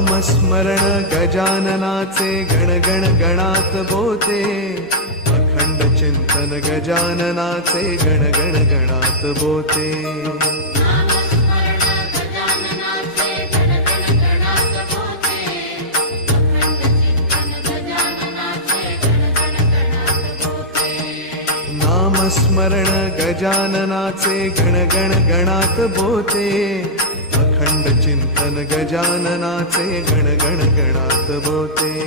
नामस्मरण गजाननाचे गण गण गणात बोते, अखंड चिंतन गजाननाचे गण गण गणात बोते. नामस्मरण गजाननाचे गण गण गणात बोते, अखंड चिंतन गजाननाचे गण गण गणात बोते.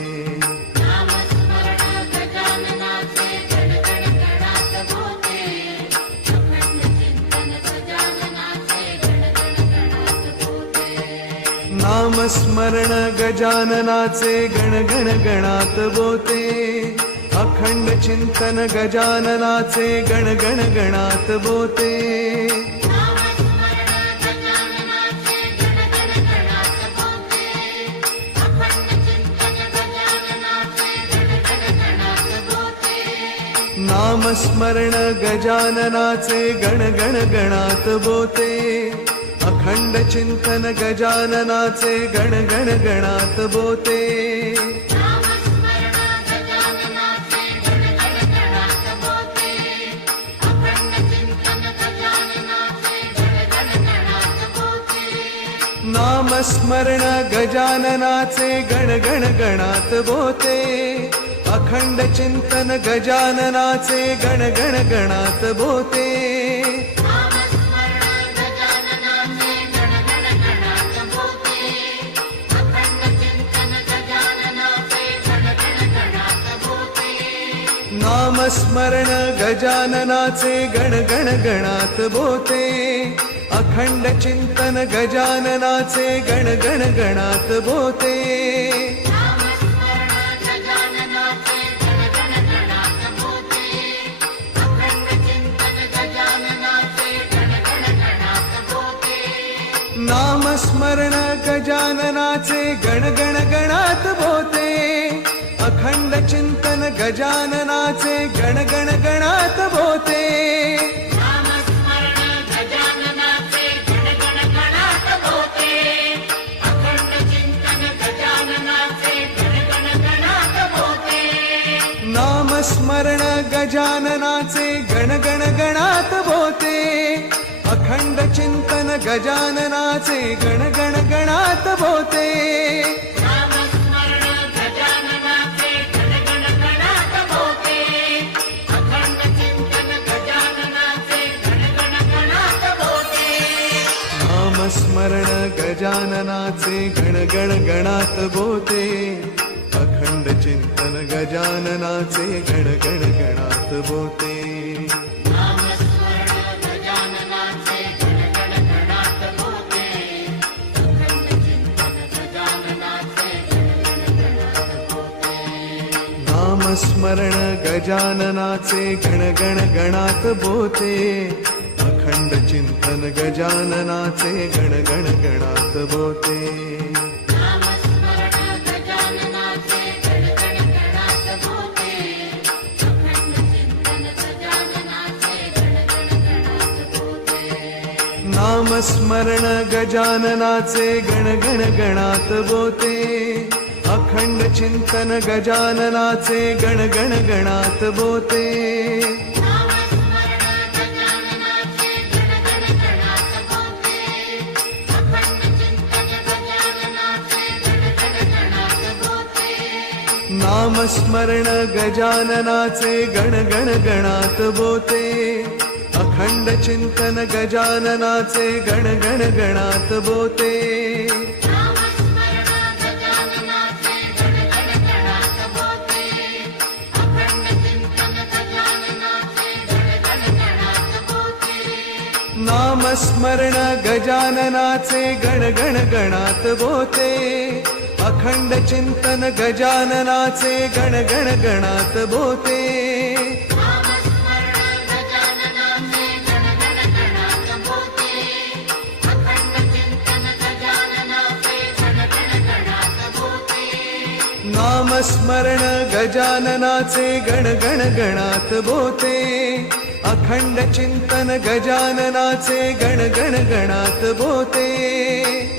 नामस्मरण गजाननाचे गण गण गणात बोते, अखंड चिंतन गजाननाचे गण गण गणात बोते. नामस्मरण गजाननाचे गण गण गणात बोते, अखंड चिंतन गजाननाचे गण गण गणात बोते. नामस्मरण गजाननाचे गण गण गणात बोते, अखंड चिंतन गजाननाचे गण गण गणात बोते. नामस्मरण गजाननाचे गण गण गणात बोते, अखंड चिंतन गजाननाचे गण गण गणात बोते. नामस्मरण गजाननाचे गण गण गणात बोते, अखंड चिंतन गजाननाचे गण गण गणात बोते. नामस्मरण गजाननाचे गण गण गणात बोते, अखंड चिंतन गजाननाचे गण गण गणात बोते. नामस्मरण गजाननाचे गण गण गणात बोते, अखंड चिंतन गजाननाचे गण गण गणात बोते. नामस्मरण गजाननाचे गण गण गणात बोते, अखंड चिंतन गजाननाचे गण गण गणात बोते. नामस्मरण गजाननाचे गण गण गणात बोते, अखंड चिंतन गजाननाचे गण गण गणात बोते. नामस्मरण गजाननाचे गण गण गणात बोते, अखंड चिंतन गजाननाचे गण गण गणात बोते. नामस्मरण गजाननाचे गण गण गणात बोते, अखंड चिंतन गजाननाचे गण गण गणात बोते. नामस्मरण गजाननाचे गण गण गणात बोते, अखंड चिंतन गजाननाचे गण गण गणात बोते.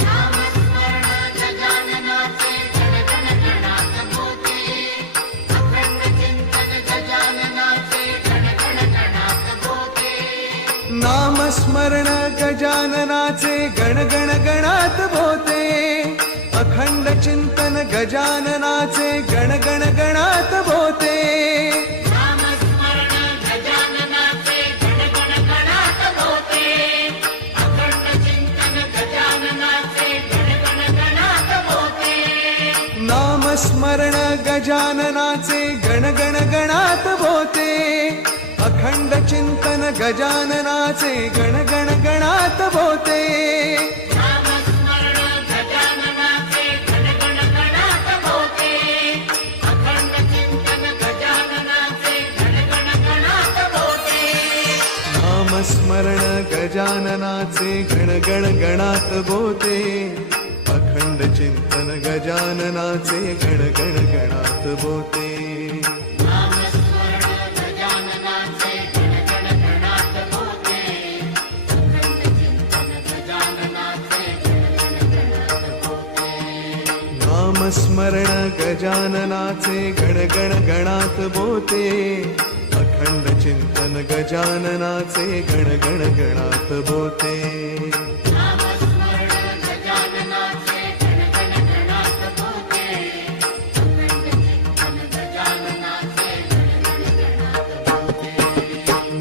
नामस्मरण गजाननाचे नामस्मरण गजाननाचे गण गण गणात बोते अखंड चिंतन गजाननाचे गण गण गणात बोते नामस्मरण गजाननाचे गण गण गणात बोते अखंड चिंतन गजाननाचे गण गण गणात बोते नामस्मरण गजाननाचे गण गण गणात बोते अखंड चिंतन गजाननाचे गण गण गणात बोते नामस्मरण गजाननाचे गण गण गणात बोते अखंड चिंतन गजाननाचे गण गण गणात बोते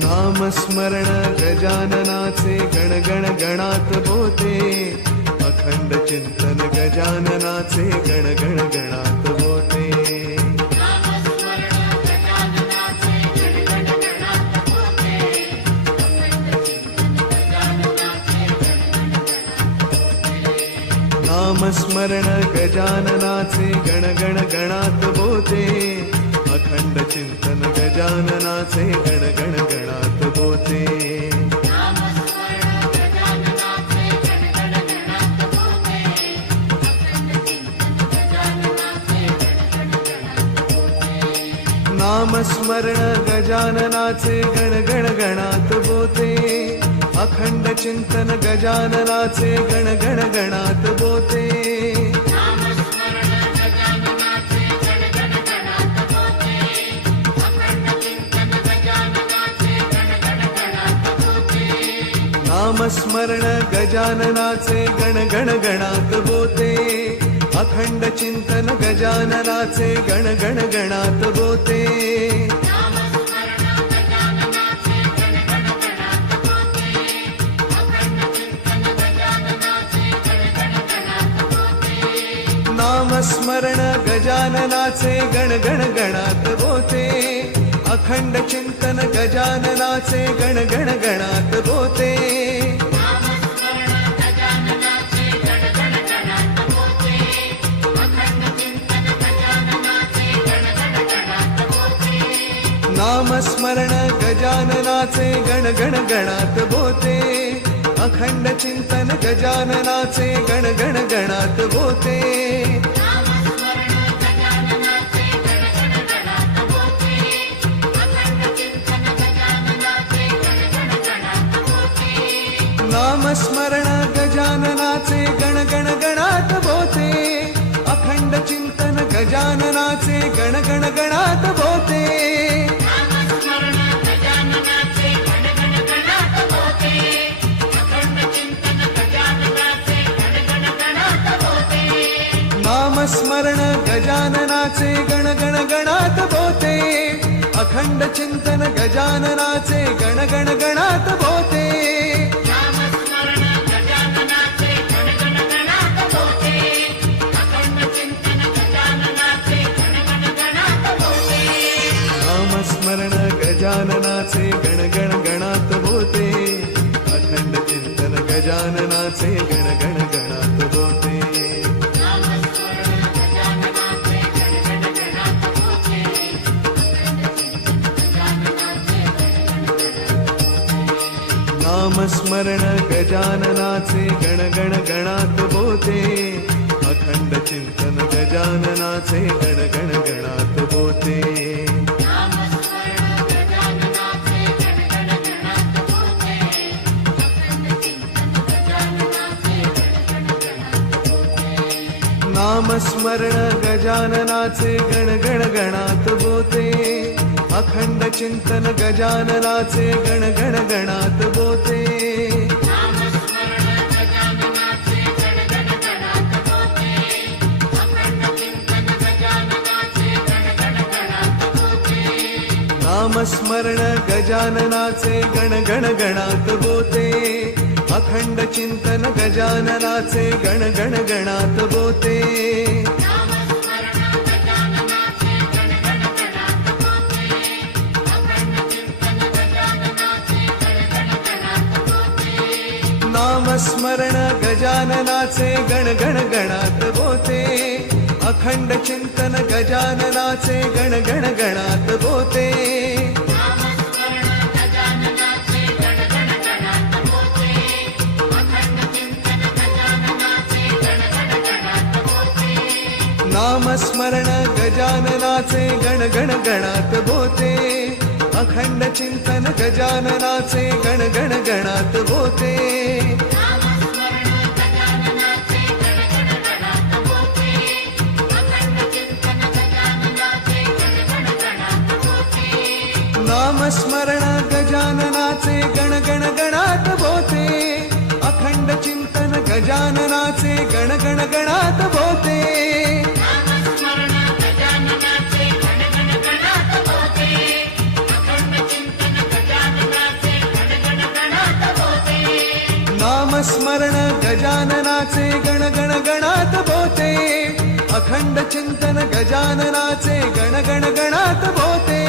नामस्मरण गजाननाचे गण गण गणात बोते अखंड चिंतन गजाननाचे गण गण गणात बोते नामस्मरण गजाननाचे गण गण गणात बोते अखंड चिंतन गजाननाचे गण गण गणात बोते नामस्मरण गजाननाचे गण गण गणात बोते अखंड चिंतन गजाननाचे गण गण गणात बोते नामस्मरण गजाननाचे गण गण गणात बोते अखंड चिंतन गजाननाचे गण गण गणात बोते नामस्मरण गजाननाचे गण गण गणात बोते अखंड चिंतन गजाननाचे गण गण गणात बोते नामस्मरण गजाननाचे गण गण गणात बोते अखंड चिंतन गजाननाचे गण गण गणात बोते नामस्मरण गजाननाचे गण गण गणात बोते अखंड चिंतन गजाननाचे गण गण गणात बोते नामस्मरण गजाननाचे गण गण गणात बोते अखंड चिंतन गजाननाचे गण गण गणात बोते नामस्मरण गजाननाचे गण गण गणात बोते अखंड चिंतन गजाननाचे गण गण गणात बोते नामस्मरण गजाननाचे गण गण गणात बोते अखंड चिंतन गजाननाचे गण गण गणात बोते नामस्मरण गजाननाचे गण गण गणात बोते अखंड चिंतन गजाननाचे गण गण गणात बोते नामस्मरण गजाननाचे गण गण गणात बोते, अखंड चिंतन गजाननाचे गण गण गणात बोते. नामस्मरण गजाननाचे गण गण गणात बोते, अखंड चिंतन गजाननाचे गण गण गणात बोते. नामस्मरण गजाननाचे गण गण गणात बोते, अखंड चिंतन गजाननाचे गण गण गणात बोते. नामस्मरण गजाननाचे गण गण गणात बोते, अखंड चिंतन गजाननाचे गण गण गणात बोते. नामस्मरण गजाननाचे गण गण गणात बोते, अखंड चिंतन गजाननाचे गण गण गणात बोते. नामस्मरण गजाननाचे गण गण गणात बोते, अखंड चिंतन गजाननाचे गण गण गणात बोते.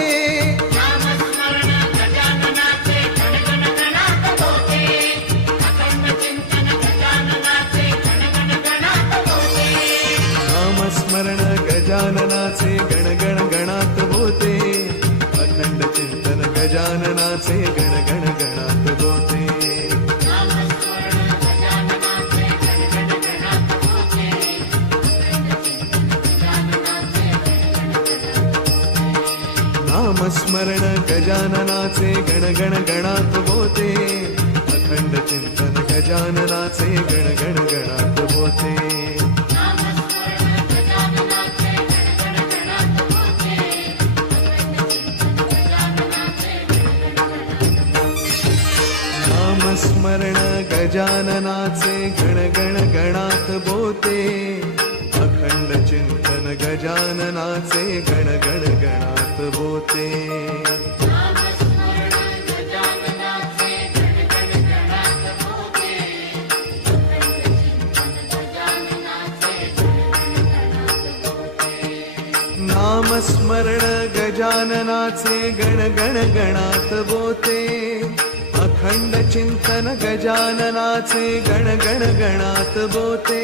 नामस्मरण गजाननाचे गण गण गणात बोते, अखंड चिंतन गजाननाचे गण गण गणात बोते. नामस्मरण गजाननाचे गण गण गणात बोते, अखंड चिंतन गजाननाचे गण गण गणात बोते. नामस्मरण गजाननाचे गण गण गणात बोते, अखंड चिंतन गजाननाचे गण गण गणात बोते.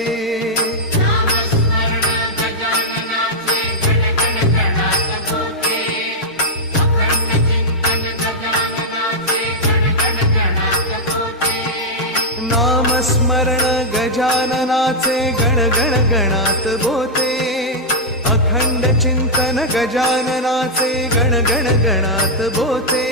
नामस्मरण गजाननाचे गण गण गणात बोते, अखंड चिंतन गजाननाचे गण गण गणात बोते.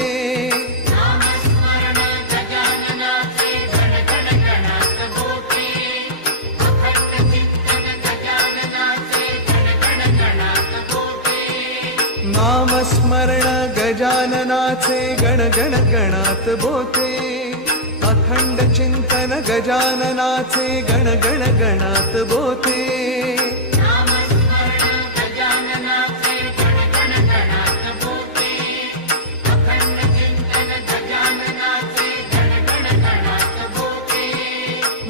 नामस्मरण गजाननाचे गण गण गणात बोते, अखंड चिंतन गजाननाचे गण गण गणात बोते.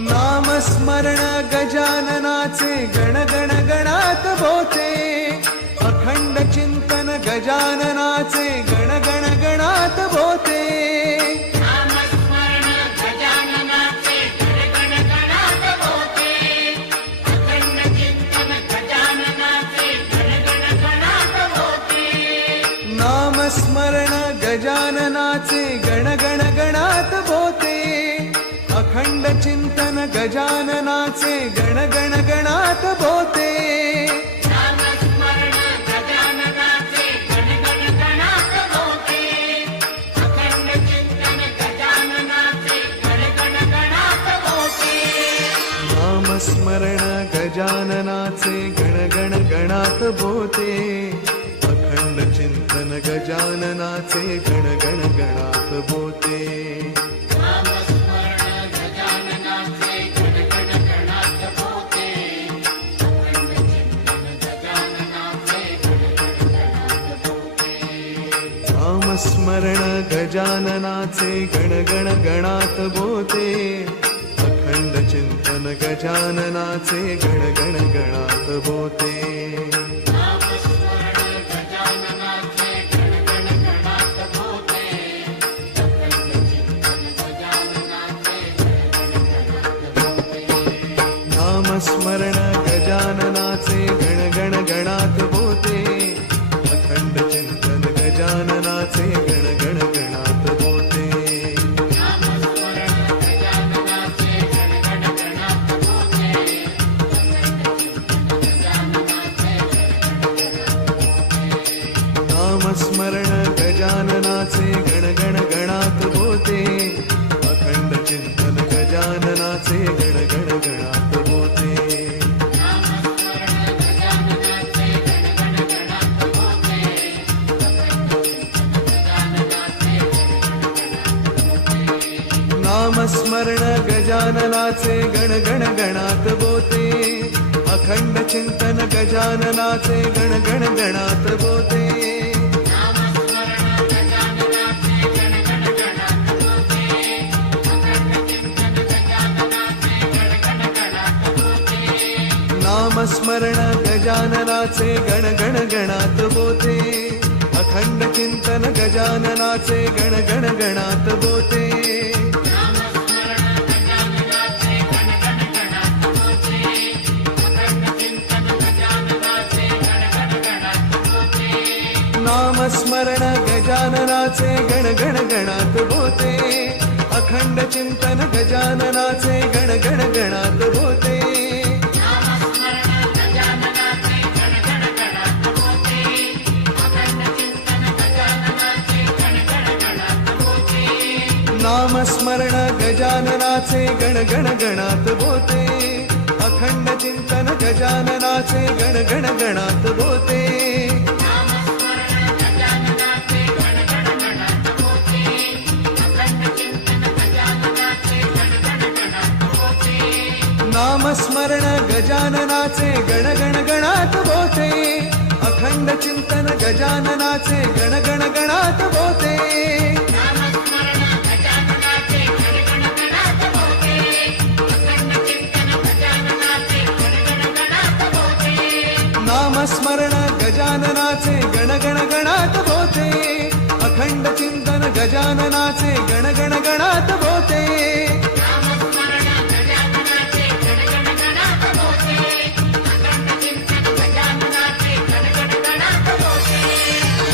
नामस्मरण गजाननाचे गण गण गणात बोते, अखंड चिंतन गजाननाचे गण गण गणात बोते. नामस्मरण गजाननाचे गण गण गणात बोते, अखंड चिंतन गजाननाचे गण गण गणात बोते. नामस्मरण गजाननाचे गण गण गणात बोते, अखंड चिंतन गजाननाचे गण गण गणात बोते. नामस्मरण गजाननाचे गण गण गणात बोते अखंड चिंतन गजाननाचे गण गण गणात बोते नामस्मरण गजाननाचे गण गण गणात बोते अखंड चिंतन गजाननाचे गण गण गणात बोते नामस्मरण गजाननाचे गण गण गणात बोते अखंड चिंतन गजाननाचे गण गण गणात बोते नामस्मरण गजाननाचे गण गण गणात बोते अखंड चिंतन गजाननाचे गण गण गणात बोते नामस्मरण गजाननाचे गण गण गणात बोते अखंड चिंतन गजाननाचे गण गण गणात बोते नामस्मरण गजाननाचे गण गण गणात बोते अखंड चिंतन गजाननाचे गण गण गणात बोते नामस्मरण गजाननाचे गण गण गणात बोते अखंड चिंतन गजाननाचे गण गण गणात बोते नामस्मरण गजाननाचे गण गण गणात बोते अखंड चिंतन गजाननाचे गण गण गणात बोते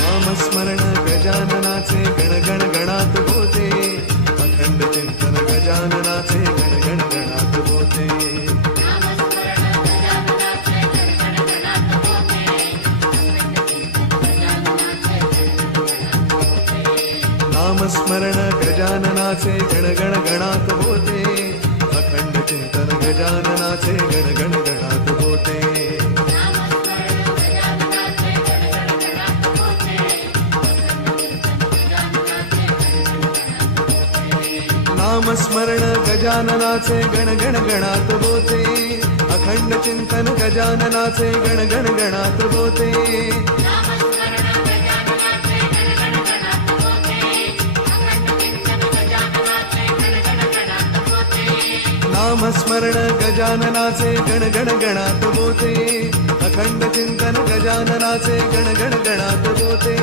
नामस्मरण गजाननाचे गण गण गणात बोते अखंड चिंतन गजाननाचे गण गण गणात बोते नामस्मरण गजाननाचे गण गण गणात बोते अखंड चिंतन गजाननाचे गण गण गणात बोते नामस्मरण गजाननाचे गण गण गणात बोते अखंड चिंतन गजाननाचे गण गण गणात बोते नामस्मरण गजाननाचे गण गण गणात बोते अखंड चिंतन गजाननाचे गण गण गणात बोते नामस्मरण गजाननाचे गण गण गणात बोते अखंड चिंतन गजाननाचे गण गण गणात बोते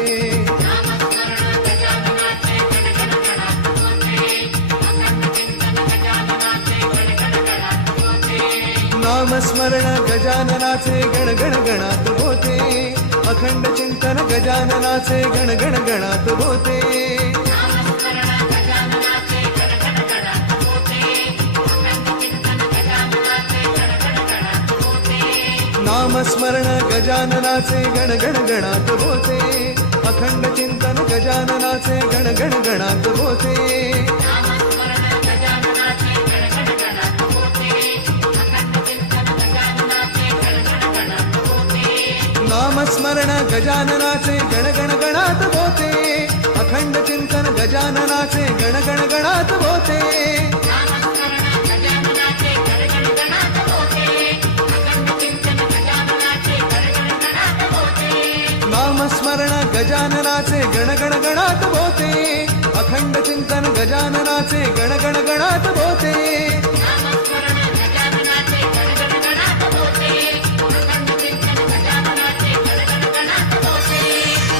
नामस्मरण गजाननाचे गण गण गणात बोते अखंड चिंतन गजाननाचे गण गण गणात बोते नामस्मरण गजाननाचे गण गण गणात बोते अखंड चिंतन गजाननाचे गण गण गणात बोते नामस्मरण गजाननाचे गण गण गणात बोते अखंड चिंतन गजाननाचे गण गण गणात बोते नामस्मरण गजाननाचे गण गण गणात बोते अखंड चिंतन गजाननाचे गण गण गणात होते.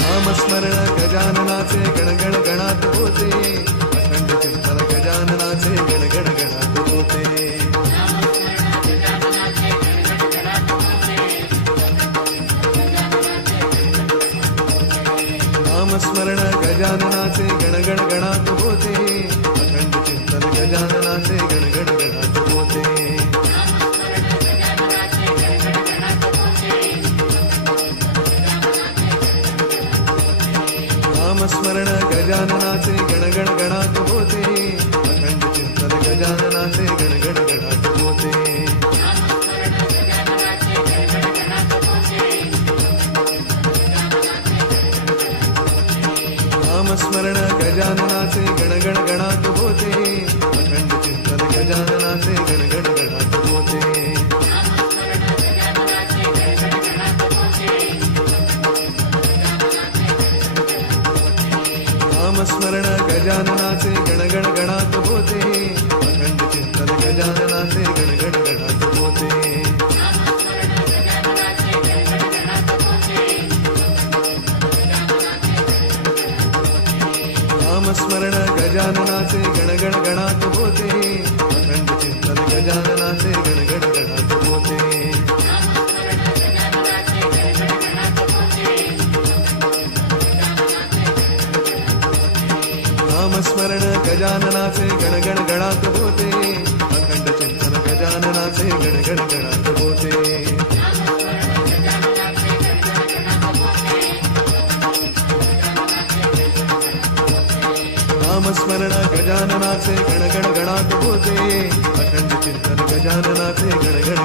नामस्मरण गजाननाचे गण गण गणात होते. अखंड चिंतन गजाननाचे गण गण गणात होते. नामस्मरण गजाननाचे गण गण गणात होते. अखंड चिंतन गजाननाचे गण गण गणात होते. नामस्मरण गजाननाचे गण गण गणात होते. अखंड चिंतन गजाननाचे गण गण गणात होते. नामस्मरण गजाननाचे गण गण गणात होते. अखंड चिंतन गजाननाचे गण गण गणात होते. नामस्मरण गजाननाचे गण गण गणात होते. अखंड चिंतन गजाननाचे गण गण गणात होते. नामस्मरण गजाननाचे गण गण गणात होते. अखंड चिंतन गजाननाचे गण गण गणात होते. नामस्मरण गजाननाचे गण गण गणात होते. अखंड चिंतन गजाननाचे गण गण गणात होते. नामस्मरण गजाननाचे गण गण गणात होते. अखंड चिंतन गजाननाचे गण गण